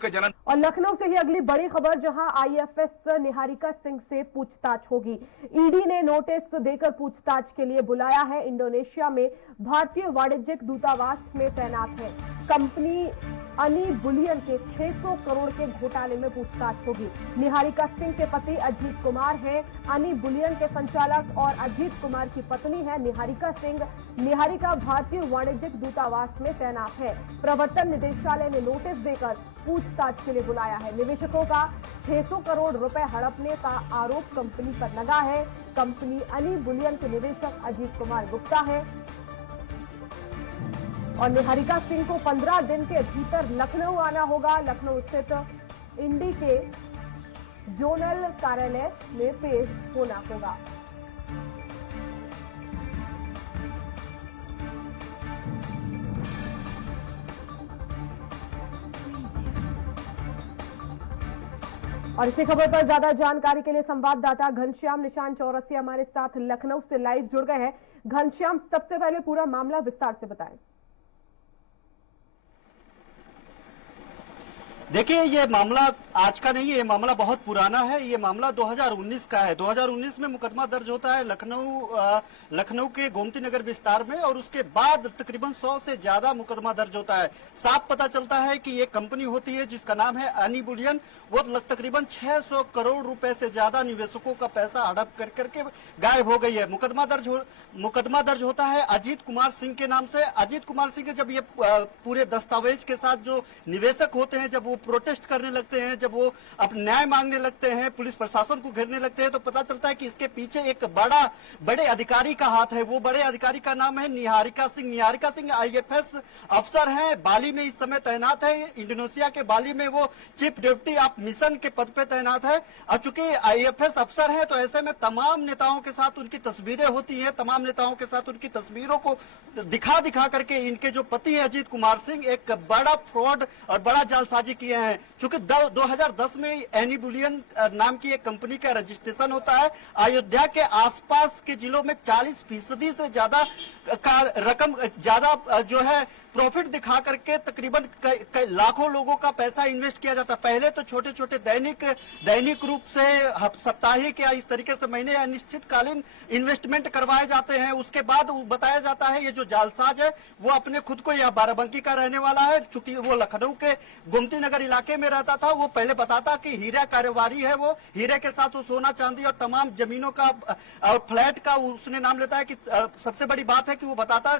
उनके जनन। और लखनऊ से ही अगली बड़ी खबर, जहां आईएफएस निहारिका सिंह से पूछताछ होगी। ईडी ने नोटिस देकर पूछताछ के लिए बुलाया है। इंडोनेशिया में भारतीय वाणिज्यिक दूतावास में तैनात है। कंपनी अनी बुलियन के 600 करोड़ के घोटाले में पूछताछ होगी। निहारिका सिंह के पति अजीत कुमार हैं, अनी बुलियन के संचालक, और अजीत कुमार की पत्नी है निहारिका सिंह। निहारिका भारतीय वाणिज्यिक दूतावास में तैनात है। प्रवर्तन निदेशालय ने नोटिस देकर पूछताछ के लिए बुलाया है। निवेशकों का 600 करोड़ रुपए हड़पने का आरोप कंपनी पर लगा है। कंपनी अनी बुलियन के निदेशक अजीत कुमार गुप्ता है और निहारिका सिंह को 15 दिन के भीतर लखनऊ आना होगा। लखनऊ स्थित इंडी के जोनल कार्यालय में पेश होना होगा। और इसी खबर पर ज्यादा जानकारी के लिए संवाददाता घनश्याम निशान चौरसिया हमारे साथ लखनऊ से लाइव जुड़ गए हैं। घनश्याम, सबसे पहले पूरा मामला विस्तार से बताएं। देखिए, ये मामला आज का नहीं है, ये मामला बहुत पुराना है। ये मामला 2019 का है। 2019 में मुकदमा दर्ज होता है लखनऊ के गोमती नगर विस्तार में, और उसके बाद तकरीबन 100 से ज्यादा मुकदमा दर्ज होता है। साफ पता चलता है कि ये कंपनी होती है जिसका नाम है अनी बुलियन। वो तकरीबन 600 करोड़ रुपए से ज्यादा निवेशकों का पैसा हड़प कर करके गायब हो गई है। मुकदमा दर्ज होता है अजीत कुमार सिंह के नाम से। अजीत कुमार सिंह के जब ये पूरे दस्तावेज के साथ जो निवेशक होते हैं, जब वो प्रोटेस्ट करने लगते हैं, जब वो अपना न्याय मांगने लगते हैं, पुलिस प्रशासन को घेरने लगते हैं, तो पता चलता है कि इसके पीछे एक बड़े अधिकारी का हाथ है। वो बड़े अधिकारी का नाम है निहारिका सिंह। निहारिका सिंह आईएफएस अफसर हैं, बाली में इस समय तैनात है। इंडोनेशिया के बाली में वो चीफ डिप्टी ऑफ मिशन के पद पे तैनात है। और चूंकि आईएफएस अफसर है, तो ऐसे में तमाम नेताओं के साथ उनकी तस्वीरें होती हैं। तमाम नेताओं के साथ उनकी तस्वीरों को दिखा करके इनके जो पति है अजीत कुमार सिंह एक बड़ा फ्रॉड और बड़ा जालसाजी किए हैं। चूंकि 2010 में एनी बुलियन नाम की एक कंपनी का रजिस्ट्रेशन होता है। अयोध्या के आसपास के जिलों में 40% से ज्यादा का रकम ज्यादा जो है प्रॉफिट दिखा करके तकरीबन लाखों लोगों का पैसा इन्वेस्ट किया जाता है। पहले तो छोटे छोटे दैनिक रूप से साप्ताहिक या इस तरीके से महीने या निश्चितकालीन इन्वेस्टमेंट करवाए जाते हैं। उसके बाद बताया जाता है ये जो जालसाज है वो अपने खुद को यह बाराबंकी का रहने वाला है। चूंकि वो लखनऊ के गोमती नगर इलाके में रहता था, वो पहले बताता कि हीरा कारोबारी है। वो हीरे के साथ वो सोना चांदी और तमाम जमीनों का और फ्लैट का उसने नाम लेता है। कि सबसे बड़ी बात है कि वो बताता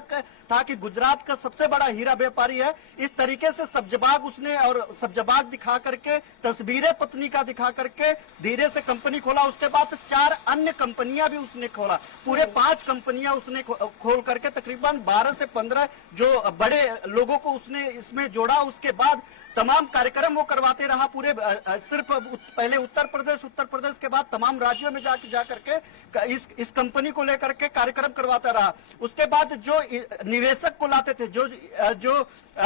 था कि गुजरात का सबसे बड़ा हीरा व्यापारी है। इस तरीके से सब्जबाग उसने और सब्जबाग दिखा करके तस्वीरें पत्नी का दिखा करके धीरे से कंपनी खोला। उसके बाद 4 अन्य कंपनियां भी उसने खोला। पूरे 5 कंपनियां उसने खोल करके तकरीबन 12 से 15 जो बड़े लोगों को उसने इसमें जोड़ा। उसके बाद तमाम कार्यक्रम वो करवाते रहा। पूरे सिर्फ पहले उत्तर प्रदेश के बाद तमाम राज्यों में जा करके इस कंपनी को लेकर के कार्यक्रम करवाता रहा। उसके बाद जो निवेशक को लाते थे, जो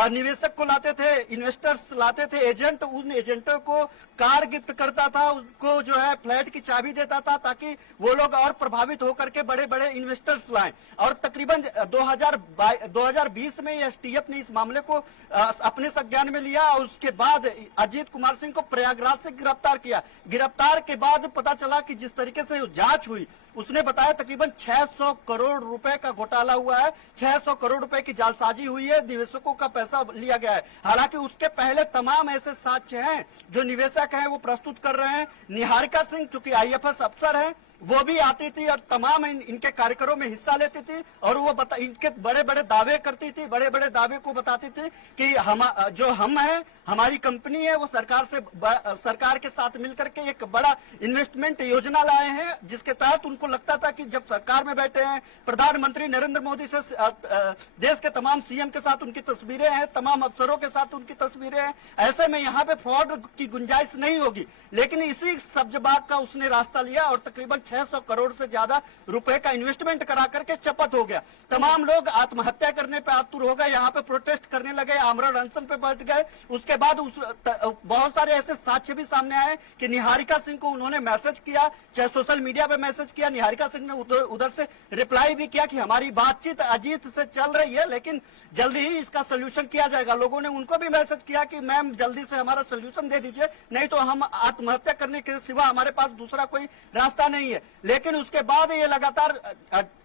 निवेशक को लाते थे, इन्वेस्टर्स लाते थे, एजेंट, उन एजेंटों को कार गिफ्ट करता था, उनको जो है फ्लैट की चाबी देता था ताकि वो लोग और प्रभावित होकर के बड़े बड़े इन्वेस्टर्स लाएं। और तकरीबन 2020 में एसटीएफ ने इस मामले को अपने संज्ञान में लिया और उसके बाद अजीत कुमार सिंह को प्रयागराज से गिरफ्तार किया। गिरफ्तार के बाद पता चला कि जिस तरीके से जांच हुई, उसने बताया तकरीबन 600 करोड़ रुपए का घोटाला हुआ है, 600 करोड़ रुपए की जालसाजी हुई है, निवेशकों का पैसा लिया गया है। हालांकि उसके पहले तमाम ऐसे साक्ष्य हैं जो निवेशक हैं वो प्रस्तुत कर रहे हैं। निहारिका सिंह चूंकि आईएफएस अफसर है, वो भी आती थी और तमाम इनके कार्यक्रमों में हिस्सा लेती थी और वो इनके बड़े बड़े दावे करती थी, बड़े बड़े दावे को बताती थी कि हम हैं, हमारी कंपनी है, वो सरकार के साथ मिलकर के एक बड़ा इन्वेस्टमेंट योजना लाए हैं, जिसके तहत उनको लगता था कि जब सरकार में बैठे हैं प्रधानमंत्री नरेंद्र मोदी से देश के तमाम सीएम के साथ उनकी तस्वीरें हैं, तमाम अफसरों के साथ उनकी तस्वीरें हैं, ऐसे में यहाँ पे फ्रॉड की गुंजाइश नहीं होगी। लेकिन इसी सब्जबाग का उसने रास्ता लिया और तकरीबन 600 करोड़ से ज्यादा रुपए का इन्वेस्टमेंट करा करके चपत हो गया। तमाम लोग आत्महत्या करने पे आतुर हो गए, यहाँ पे प्रोटेस्ट करने लगे, आमरण अनशन पे बैठ गए। उसके उसके बाद बहुत सारे ऐसे साक्ष्य भी सामने आए कि निहारिका सिंह को उन्होंने मैसेज किया, चाहे सोशल मीडिया पे मैसेज किया, निहारिका सिंह ने उधर से रिप्लाई भी किया कि हमारी बातचीत अजीत से चल रही है, लेकिन जल्दी ही इसका सोल्यूशन किया जाएगा। लोगों ने उनको भी मैसेज किया कि मैम जल्दी से हमारा सोल्यूशन दे दीजिए, नहीं तो हम आत्महत्या करने के सिवा हमारे पास दूसरा कोई रास्ता नहीं है। लेकिन उसके बाद ये लगातार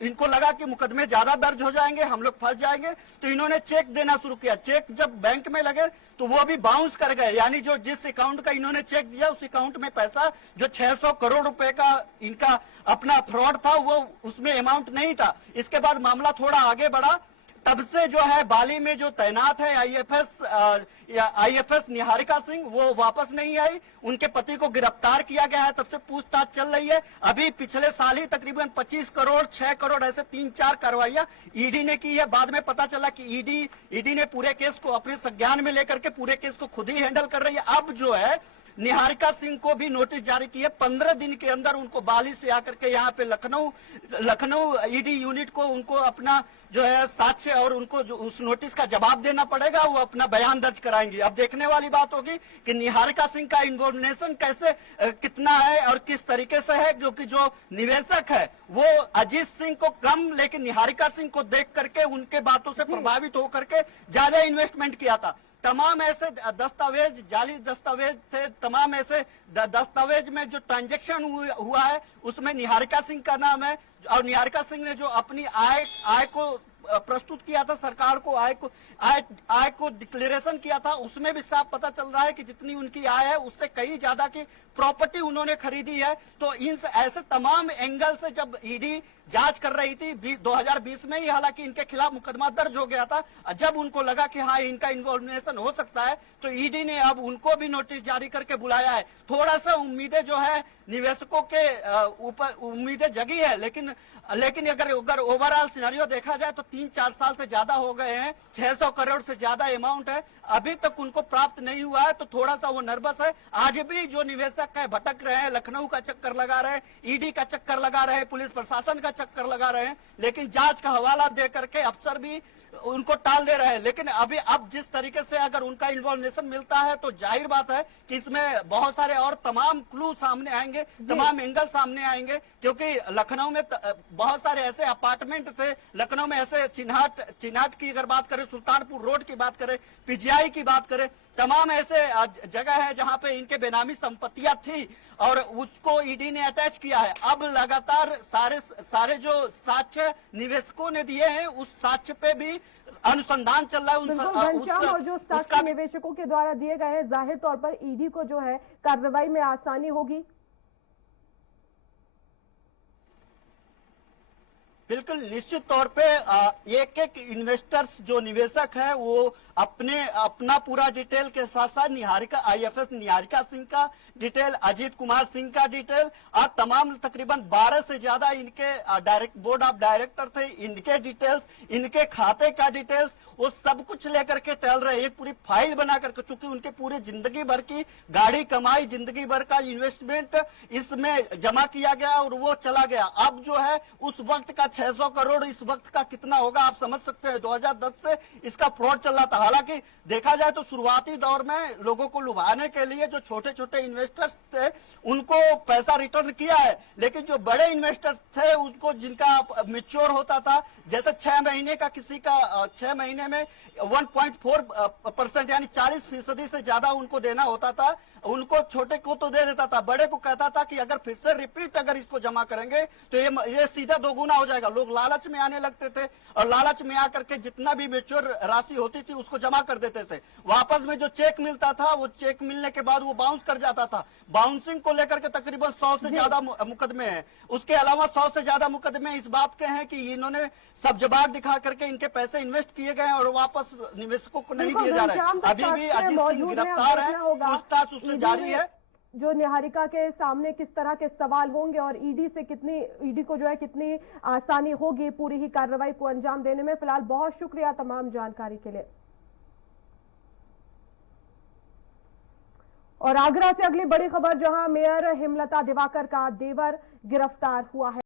इनको लगा कि मुकदमे ज्यादा दर्ज हो जाएंगे, हम लोग फंस जाएंगे, तो इन्होंने चेक देना शुरू किया। चेक जब बैंक में लगे तो वो भी बाउंस कर गए, यानी जो जिस अकाउंट का इन्होंने चेक दिया उस अकाउंट में पैसा जो 600 करोड़ रुपए का इनका अपना फ्रॉड था वो उसमें अमाउंट नहीं था। इसके बाद मामला थोड़ा आगे बढ़ा, तब से जो है बाली में जो तैनात है आईएफएस निहारिका सिंह वो वापस नहीं आई, उनके पति को गिरफ्तार किया गया है, तब से पूछताछ चल रही है। अभी पिछले साल ही तकरीबन 25 करोड़ 6 करोड़ ऐसे 3-4 कार्रवाइयां ईडी ने की है। बाद में पता चला कि ईडी ने पूरे केस को अपने संज्ञान में लेकर के पूरे केस को खुद ही हैंडल कर रही है। अब जो है निहारिका सिंह को भी नोटिस जारी की है, 15 दिन के अंदर उनको बाली से आकर के यहाँ पे लखनऊ ईडी यूनिट को उनको अपना जो है साक्ष्य और उनको जो उस नोटिस का जवाब देना पड़ेगा, वो अपना बयान दर्ज कराएंगी। अब देखने वाली बात होगी कि निहारिका सिंह का इन्फॉर्मेशन कैसे कितना है और किस तरीके से है, जो कि जो निवेशक है वो अजीत सिंह को कम लेकिन निहारिका सिंह को देख करके उनके बातों से प्रभावित होकर के ज्यादा इन्वेस्टमेंट किया था। तमाम ऐसे दस्तावेज, जाली दस्तावेज थे, तमाम ऐसे दस्तावेज में जो ट्रांजैक्शन हुआ है उसमें निहारिका सिंह का नाम है। और निहारिका सिंह ने जो अपनी आय को प्रस्तुत किया था सरकार को, आय को डिक्लेरेशन किया था, उसमें भी साफ पता चल रहा है कि जितनी उनकी आय है उससे कई ज्यादा की प्रॉपर्टी उन्होंने खरीदी है। तो इन ऐसे तमाम एंगल से जब ईडी जांच कर रही थी 2020 में ही, हालांकि इनके खिलाफ मुकदमा दर्ज हो गया था, जब उनको लगा कि हाँ इनका इन्वॉल्वेशन हो सकता है तो ईडी ने अब उनको भी नोटिस जारी करके बुलाया है। थोड़ा सा उम्मीदें जो है निवेशकों के ऊपर उम्मीदें जगी है, लेकिन अगर ओवरऑल सिनेरियो देखा जाए तो 3-4 साल से ज्यादा हो गए हैं, 600 करोड़ से ज्यादा अमाउंट है, अभी तक उनको प्राप्त नहीं हुआ है, तो थोड़ा सा वो नर्वस है। आज भी जो निवेशक है भटक रहे हैं, लखनऊ का चक्कर लगा रहे हैं, ईडी का चक्कर लगा रहे हैं, पुलिस प्रशासन का चक्कर लगा रहे हैं, लेकिन जांच का हवाला दे करके अफसर भी उनको टाल दे रहे हैं। लेकिन अब जिस तरीके से अगर उनका इन्फॉर्मेशन मिलता है तो जाहिर बात है कि इसमें बहुत सारे और तमाम क्लू सामने आएंगे, तमाम एंगल सामने आएंगे, क्योंकि लखनऊ में बहुत सारे ऐसे अपार्टमेंट थे, लखनऊ में ऐसे चिन्हाट की अगर बात करें, सुल्तानपुर रोड की बात करें, पीजीआई की बात करें, तमाम ऐसे जगह है जहां पे इनके बेनामी संपत्तियां थी और उसको ईडी ने अटैच किया है। अब लगातार सारे जो साक्ष्य निवेशकों ने दिए हैं उस साक्ष्य पे भी अनुसंधान चल रहा है। घनश्याम, और जो साक्ष्य निवेशकों के द्वारा दिए गए हैं, जाहिर तौर पर ईडी को जो है कार्रवाई में आसानी होगी। बिल्कुल निश्चित तौर पे एक एक इन्वेस्टर्स जो निवेशक है वो अपना पूरा डिटेल के साथ साथ आईएफएस निहारिका सिंह का डिटेल, अजीत कुमार सिंह का डिटेल और तमाम तकरीबन 12 से ज्यादा इनके बोर्ड ऑफ डायरेक्टर थे, इनके डिटेल्स, इनके खाते का डिटेल्स, वो सब कुछ लेकर के चल रहे हैं। एक पूरी फाइल बना करके, चूंकि उनके पूरी जिंदगी भर की गाड़ी कमाई, जिंदगी भर का इन्वेस्टमेंट इसमें जमा किया गया और वो चला गया। अब जो है उस वक्त का 600 करोड़ इस वक्त का कितना होगा आप समझ सकते हैं। 2010 से इसका फ्रॉड चल रहा था। हालांकि देखा जाए तो शुरुआती दौर में लोगों को लुभाने के लिए जो छोटे छोटे इन्वेस्टर्स थे उनको पैसा रिटर्न किया है, लेकिन जो बड़े इन्वेस्टर्स थे उनको जिनका मैच्योर होता था, जैसे 6 महीने का किसी का 6 महीने में 1.4% यानी 40% से ज्यादा उनको देना होता था, उनको छोटे को तो दे देता था, बड़े को कहता था कि अगर फिर से रिपीट अगर इसको जमा करेंगे तो ये सीधा दोगुना हो जाएगा। लोग लालच में आने लगते थे और लालच में आकर के जितना भी मैच्योर राशि होती थी उसको जमा कर देते थे। वापस में जो चेक मिलता था वो चेक मिलने के बाद वो बाउंस कर जाता था। बाउंसिंग को लेकर के तकरीबन 100 से ज्यादा मुकदमे हैं। उसके अलावा 100 से ज्यादा मुकदमे इस बात के हैं कि इन्होंने सब जवाब दिखा करके इनके पैसे इन्वेस्ट किए गए और वापस निवेशकों को नहीं दिए जा रहे हैं। अभी भी अजीत सिंह गिरफ्तार है, पूछताछ उससे जारी है। जो निहारिका के सामने किस तरह के सवाल होंगे और ईडी को जो है कितनी आसानी होगी पूरी ही कार्रवाई को अंजाम देने में। फिलहाल बहुत शुक्रिया तमाम जानकारी के लिए। और आगरा से अगली बड़ी खबर, जहां मेयर हेमलता दिवाकर का देवर गिरफ्तार हुआ है।